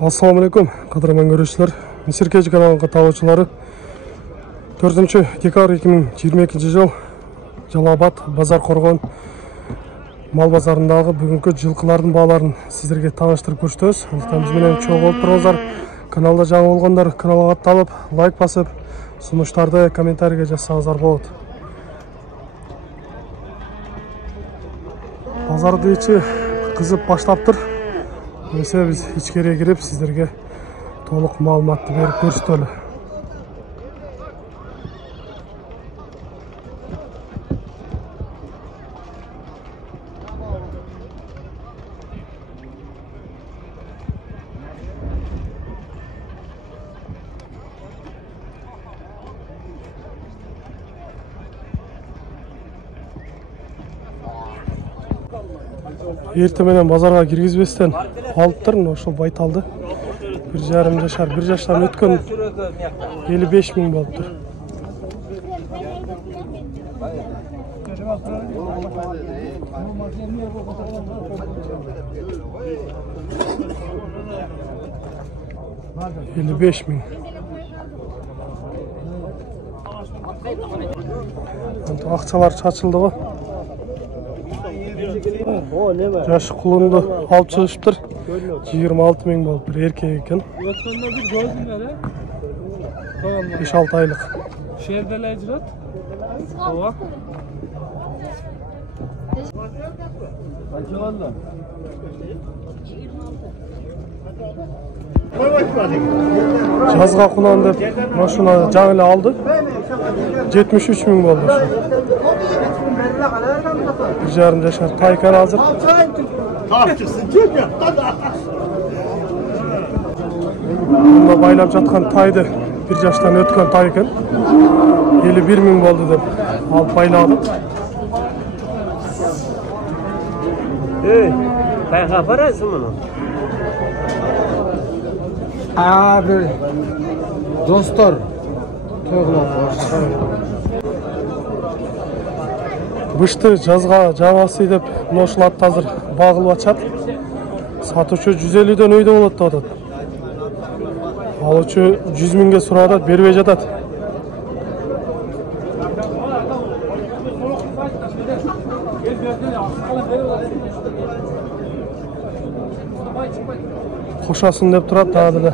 Assalamu alaikum, qadırman görüşler. Misirkeci kanalının katılımcıları. 4 dekabr 2022 жыл Жалал-Абад базар қорған мал базарындағы бүгінгі жылқылардың бағаларын сіздерге таныстырып көрсетеміз. Сондықтан бізбенен чоң болып тұрыңыздар. Каналда жаңа болғандар каналға атталып, лайк басып, ұсыныстарды комментарийге жазсаңыздар болады. Базарды içi қызып баштап тұр. Neyse biz içeriye girip sizlerge толық malumatlı berip көрсөтөлү. Ерте менен базарға киргизбестен алып тұрмын, ошол байталды. 1,5 жашар, 1 жаштан өткөн 55 000 болуп тур. Акчалар чачылды го. Жашы кулунду алып чыгышыптыр. 26 000 болуп тур, эркек экен. 5-6 айлык. Şerdeler icraat. Hava. Kaç oldu? Жазга кунан деп машина жаңы эле алды. 73 000 болду ошо. 1,5 жашар тайкан азыр. Бунда байлап жаткан тайды 1 жаштан өткөн тай экен. 51 000 болду деп алып байладым. Kayha parası mı? Abi dostlar Бышты жазга жабасы деп ношулат азыр багылып ачат. Сатуучу 150дөн өйдө болот деп атат. Алуучу 100 000ге сурап атат, бербей жатат. Кошасын деп турат дагы деле.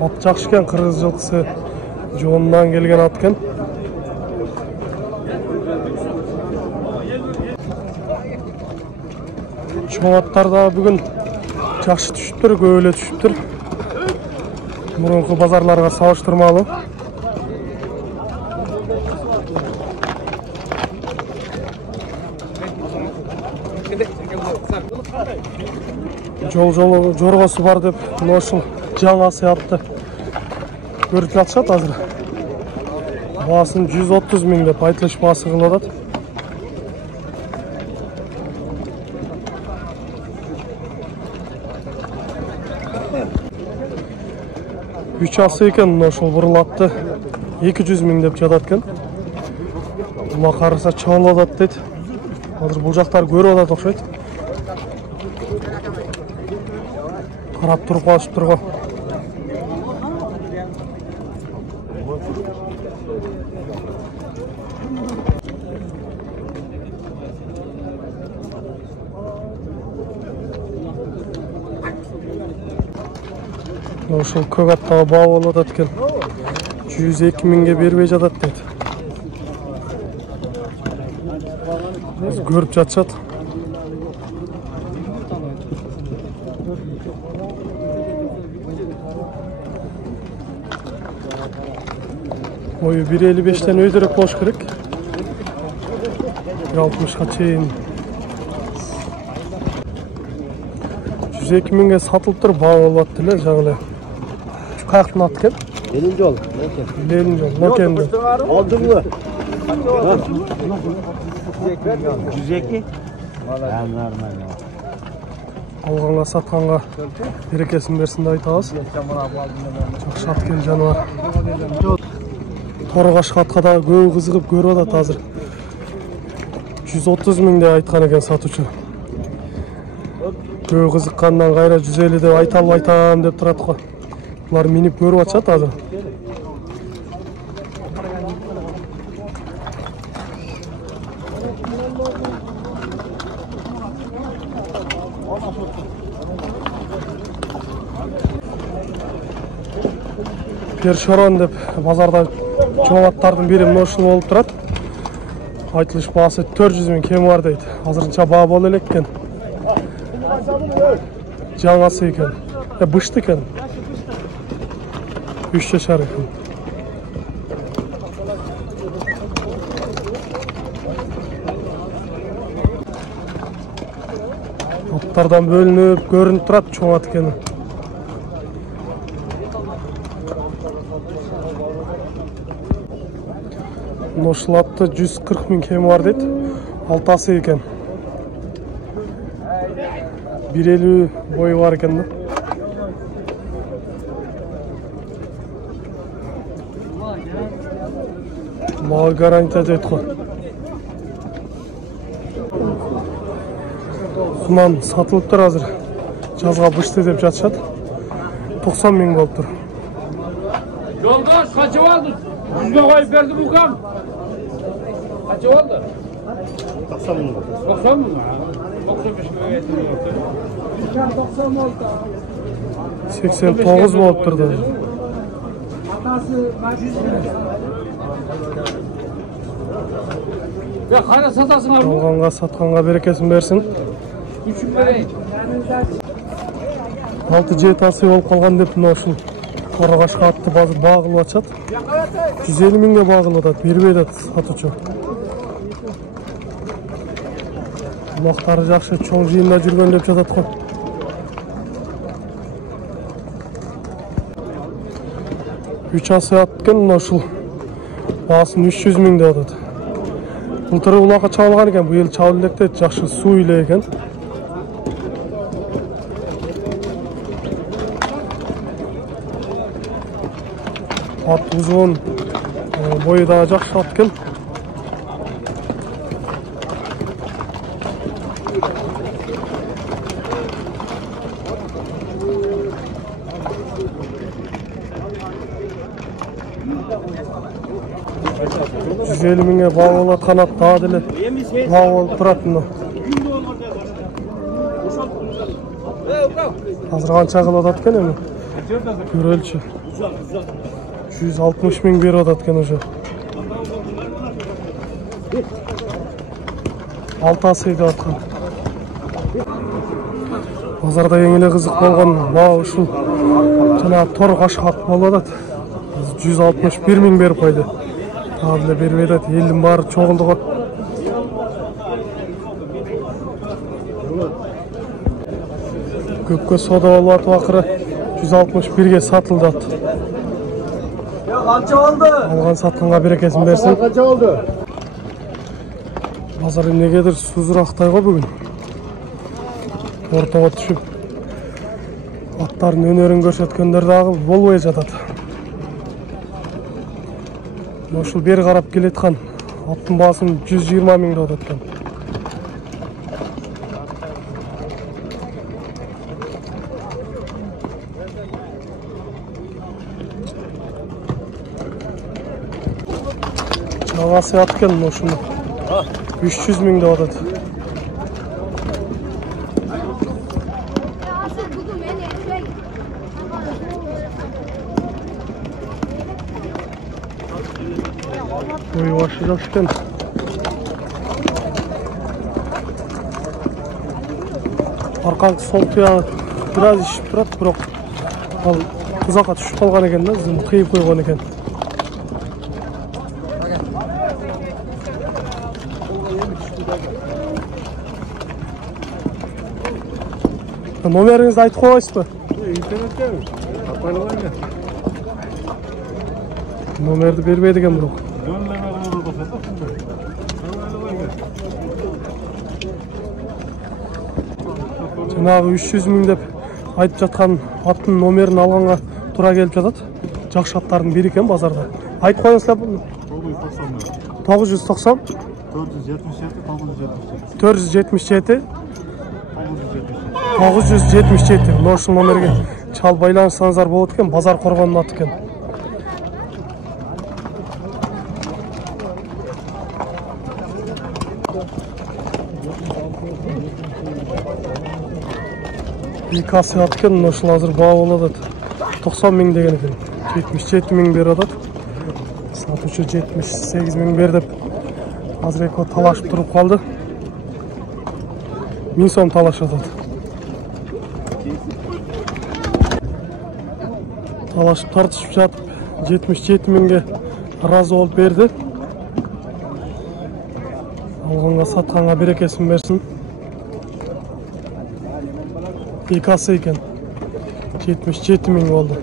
Ат жакшы экен, кыргыз жылкысы жоонунан келген ат экен. Чоң аттар да бүгүн жакшы түшүптүр, көп эле түшүптүр. Мурунку базарларга салыштырмалуу. Жол жоргосу бар деп ошол жаңасы атты көрүп жатышат азыр. Баасын 130 000 деп айтылыш баасы кылып атат. Үч асы экен, ошол бурул атты 200 000 деп жатат экен. Буга караса чоң атат дейт. Азыр бул жактар көрүп атат окшойт. Карап туруп калышыптыр го. Ошол көк аттага баа болуп атат экен. 102 000ге бербей жатат дейт. Көрүп жатышат. Boyu 1,55'ten öydürük boş kırık. 1,60'a çeyin. 102 000'ge satılıp tur bağ olup attı жаңылы. Şu kayıktın attı ken? Elinci ol. Elinci ol. Noken'de. Aldın mı? 102. Normal. Alğanға сатқанға берекесін берсін деп айтабыз. Жакшы ат экен жаныбар. Торғашқа атқа да көп қызығып көріп атат азыр. 130 мың деп айтқан екен сатушы. Көбі қызыққаннан қайра 150 деп айтам деп тұрады ғой. Бұлар минип көріп атшат азыр. Першорон деп базарда чоңаттардың бері ношыл болып тұрады. Айтылыш бағасы 400 мың кем бар дейді. Азырынша баға бол елеккен. Жаңасы екен. Бұшты екен. 3 шашар екен. Аттардан бөлініп көрініп тұрады чоңат екені. Ношылатты 140 мың кем бар дейді. Алтасы екен. 150 бойы бар екен. Мал гарантия дейді ғой. Құнан сатылып тұр азыр. Жазға бұшты деп жатшады. 90 мың болып тұр. Yoldaş kaçı aldın? 100'e koyup verdi bu kam. Kaçı oldu? 90 мың. 90 mı? 95 mi getirdi? 90 oldu. 89 болып тұрды. Ya kara satasın abi. Алғанға сатқанға берекесін берсін. 3'ün vereyim. 6-7 асы болып қалған деп ношыл. Қорғашқа атты бағылып атшат. 150 мыңға бағылып атады. Бербейді сатучы. Құлақтары жақшы чоң жиында жүрген деп жатады ғой. Үч асы аткен ношыл. Бағасын 300 мың деп атады. Былтыры улаққа чабылған екен. Бұл ел чабылдекте жақшы су үйле екен. Ат ұзын, бойы да жақшы ат екен. Жүзелі мыңға бағыл атқан ат daha dili бағыл тұратын. Қазір қанша қыл ататкен емі? Көрелші. 160 мың бері ататкен уже. Алтасыйды атқан. Базарда еңілі қызық болған бағ ұшыл. Жана тор қашқақ болады. 161 мың беріп қойды. Абылы беріп еді, елдің бары чоғылды ғой. Көпке сода олаты ақыры 161-ге сатылды ат. Алған сатқанға берекесін берсін. Базар негедір сузырақтай ғой бүгін. Ортаға түшіп, аттардың өнерін көрсеткендерді ағыл болмай жатады. Ошыл бері қарап келетқан аттың басын 120 мыңды отатқан. Жағасы аткен ошыны 300 мыңды отат. Ой, ваши жақшыкен. Арқан сол тұяғы біраз ішіп тұрады, бірақ ал ұзаққа түшіп қалған екен, зым қиып қойған екен. Номеріңізді айтып қойсыз ба? Номерді бермеді екен бірақ. Жаңағы 300 мың деп айтып жатқан аттың номерін алғанға тұра келіп жатады. Жақсы аттардың бері екен базарда. Айтып қойыңыздар бұл. 990. 477 977 мына ушул номерге чалып байланышсаңыздар болот экен. Базар Коргондун аты экен. Эки асы аты экен. Мына ушул азыр баа болуп атат. 90 миң деген экен. 77 миң берип атат. Сатуучу 78 миң бер деп азыр экөө талашып туруп калды. 1000 сом талашып атат. Талашып тартышып жатып 77 миңге разы болуп берди. Алганга сатканга берекесин берсин. Эки асы экен. 77 миң болду.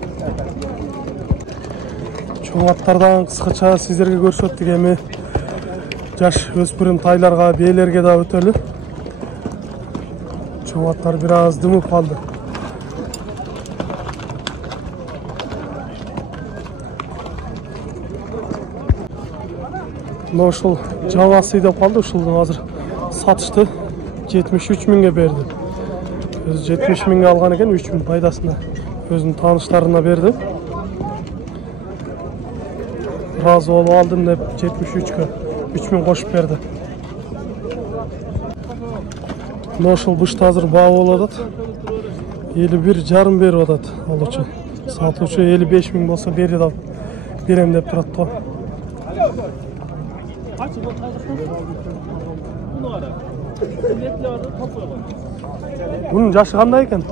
Чоң аттардан кыскача сиздерге көрсөттүк, эми жаш өспүрүм тайларга, бээлерге да өтөлү. Чоң аттар бир аз дымып калды. Мына ушул жаңасы деп калды, ушулду азыр сатышты 73 миңге берди. Өзү 70 миңге алган экен, 3 миң пайдасына өзүнүн тааныштарына берди. Разы болуп алдым деп 73кө 3 миң кошуп берди. Мына ушул бышта азыр баа болуп атат. 51,5 берип атат алуучу. Сатуучу 55 миң болсо берем деп турат го. Bunun yaşı kandayken?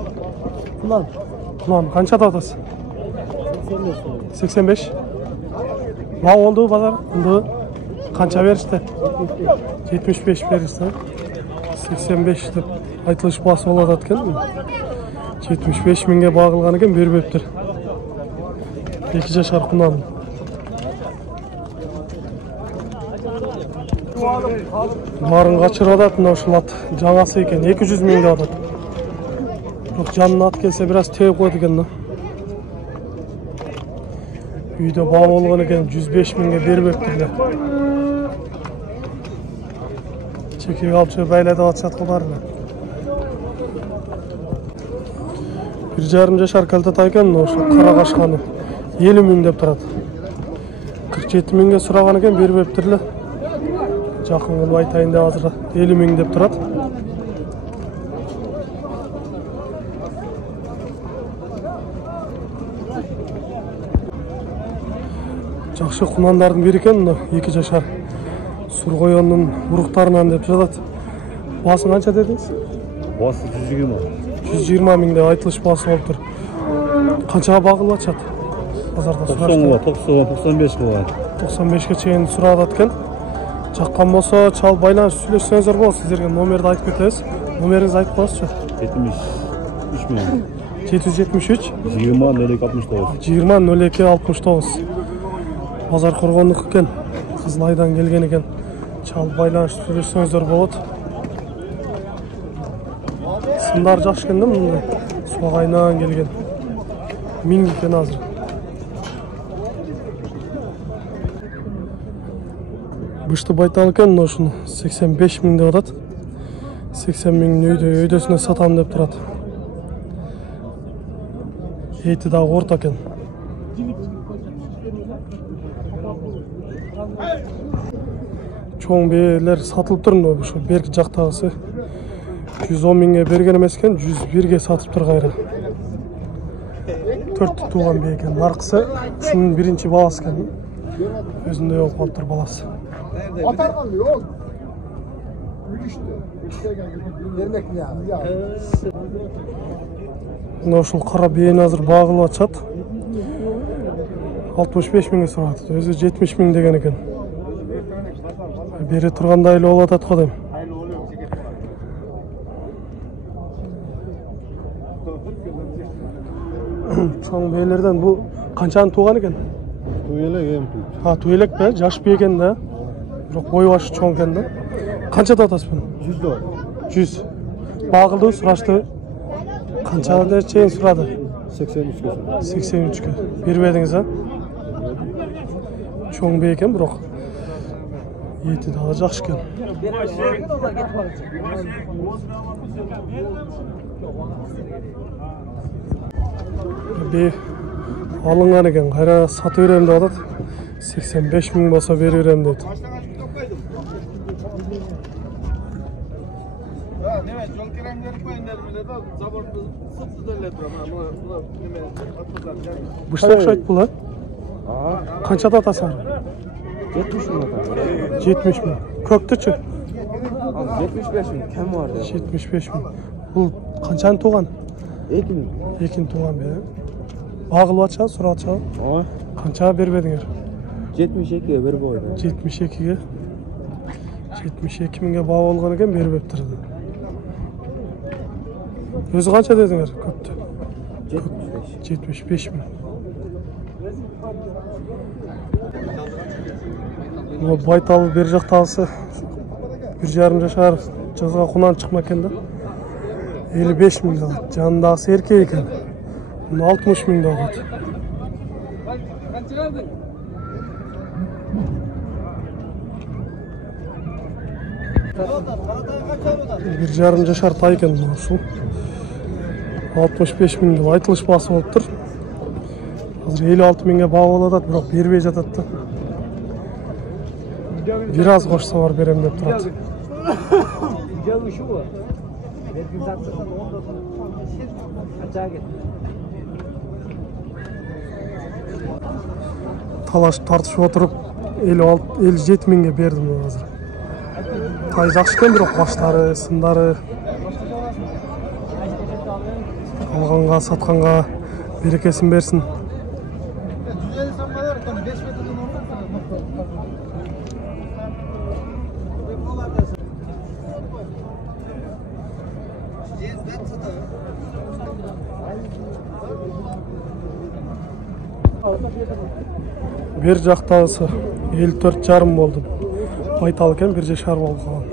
Ulan kançada atası? 85. Ne oldu pazar? Kança verişti? 75 verişti. 85 dep aytılış bası oladı atken. 75 minge bağılgan eken berбепtir. 2 жашар кунан. Барын качырып атат, мына ушул ат жаңасы экен, 200 миң деп атат. Бирок жанына ат келсе бир аз тээп коет экен да. Үйдө баа болгон экен, 105 миңге бербептир да. Чекеге алып чыгып байлатып атышат го баары. 1,5 жашар калтата экен, мына ошо кара кашканы 50 миң деп турат. 47 миңге сураган экен, бербептир эле. Жакын кылып айтайын деп азыр 50 миң деп турат. Жакшы кунандардын бири экен, 2 жашар. Сургоёндун уруктарынан деп жатат. Баасы канча дедиңиз? Басы 120. 120 миң деп айтылыш баасы болуптур. Канчага багылып атышат? Базарда сурашты. 90-95 болгон. 95ке чейин сурап атат экен. Жаккан болсо чалып байланышып сүйлөшсөңүздөр болот. Сиздерге номерди айтып кетебиз. Номериңизди айтып коесузчу? 73 миң. 773 20-02-69. 20-02-69. Базар Коргондук экен. Кызылайдан келген экен. Чалып байланышып сүйлөшсөңүздөр болот. Сындар жакшы экен да, мындай сугайынан келген. 1000 экен азыр. Бышты байтал экен, ушуну 85 миң деп атат. 80 миң өйдөсүнө сатам деп турат. Эйти дагы орто экен. Чоң бээлер сатылып тур, ушу берки жактагысы 110 миңге берген эмес экен, 101ге сатып тур кайра. 4 тууган бээ экен. Наркысы ушунун биринчи баласы экен. Өзүндөй болуп калыптыр баласы. Atargan yok. Yürüyüştü. Vermek mi yani? Ya. Мына ушул кара бээни азыр багылып атышат. 65 миңге сурап атат. Өзү 70 миң деген экен. Бери тургандай эле болуп атат го дейм. Чоң бээлерден бул канчаны тууган экен? Туелек эм. Туелек бе? Жаш бээ экен да. Бирок бой башы чоң экен да. Канчада атасыз буну? 100 доллар. 100. Багылды, сурашты. Канчада чейин сурады? 83'e. 83'e. Бербедиңиз, а? Чоң бээ экен, бирок Eti daha жақсы екен. Бе алынған екен, қайра сатып беремін деп атады. 85 мың болса беріп беремін дейді. Бышты ұқсайды бұл, а? Қаншада атасың? 70 мың атады. 70 мың. Көкті ше? 75 мың, кәм бар деп. 75 мың. Бұл қаншаны туған? 2 мың. 2 туған бе? Бағылып атша, сұра атша? Қаншаға бербедіңер? 72-ге бір бойды. 72-ге? 72 мыңға баға болған екен беріп тұрды. Өзі қанша дедіңер көпті? 75 мың. Байталы бер жақталысы 1,5 жашар жазға құнан шықма екен да. 55 мың да. Жанындағысы еркек екен. 60 мың да алады. Bir жарым жашар тай екен бұл. 65 мың деп айтылыш басы болып тұр. Қазір 56 мыңға баға болады, бірақ бербей жатады. Biraz қошса бар берем деп тұрады. Талаш тартышып отырып 57 мыңға бердім қазір. Тай жақсы екен, бірақ баштары, сындары алғанға, сатқанға берекесін берсін. Бер жақтағысы 54,5 болды. Байтал екен, 1,5 болып қалған.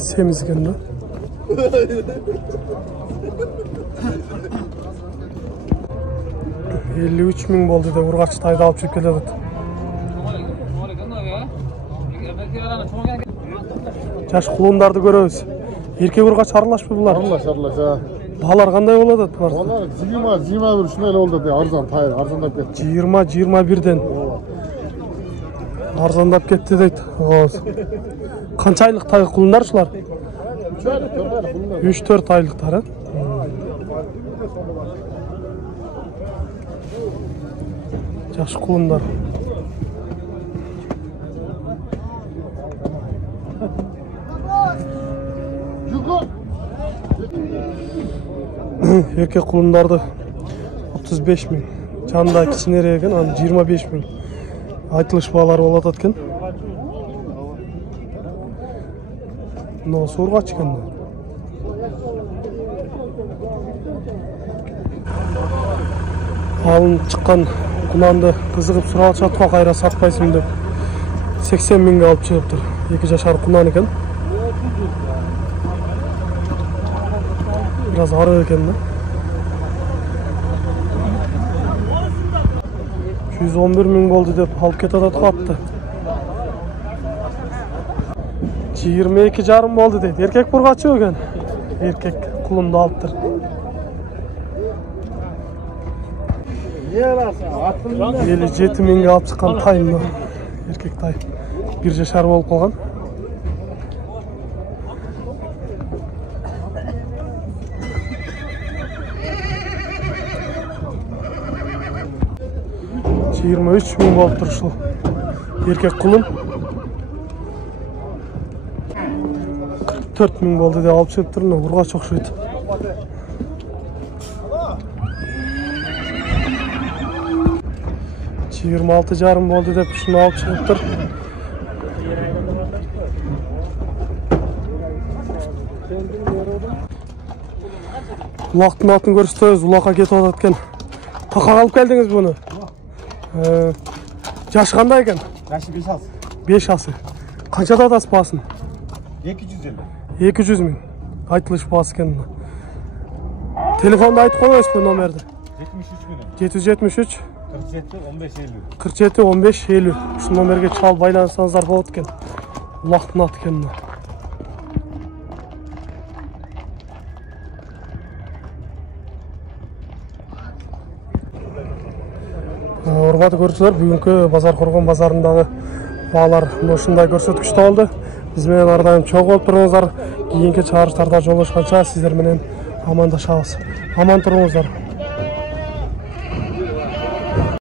Семіз екен да. 53 мың болды деп ұрғач тайды алып жүріп келеді. Жаш құлындарды көреміз. Еркек ұрғач аралаш ба бұлар? Аралаш. Балар қандай болады бұлар? Onlar 20-21 şunayla oldu diye arzandap ketdi. 20-21'den arzandap ketdi deydi. Қанша айлық тай құлындар шылар? 3-4 айлықтары. Жақсы құлындар. Еркек құлындарды 35 мың. Жанында кішінері екен, 25 мың. Айтылыш бағалары болады екен. Мынау сорға çıkan. Алынып шыққан құнанды қызығып сұралып жатқа қайра сатпайсың деп 80 мыңға алып шығып тұр. 2 жашар құнан екен. Biraz arı екен да. 211 мың болды деп алып кетеді атқапты. 22,5 болды дейді. Еркек бұрғачы екен. Еркек құлымды алып тұр. 57 мыңға алып шыққан тайым. Еркек тай. 1 жашар болып қалған. $23 мың болып тұр шыл. Еркек құлым. 44 мың болды деп алып шығып тұр. Ұрға шоқшайды. $26,5 болды деп шыны алып шығып тұр. Ұлақтың атын көрістіңіз, ұлаққа кетіп отаткен. Қаққа қалып келдіңіз бұны? Жашы қандай екен? Yaşı 5 az. 5 асы. Қаншада атасы басын? 250. 200 мың. Айтылыш басы екен. Телефонда айтып қойыңыз бұл номерді. 73 bin. 773 47-15-50. Şu номерге чалып байлансаңыздар болот экен. Улактын аты экен мына. Урматтуу көрүүчүлөр, бүгүнкү Базар Коргон базарындагы баалар ушундай көрсөткүчтө болду. Биз менен ар дайым чогуу болуп туруңуздар. Кийинки чыгарыштарда жолугушканча сиздер менен амандашабыз. Аман туруңуздар.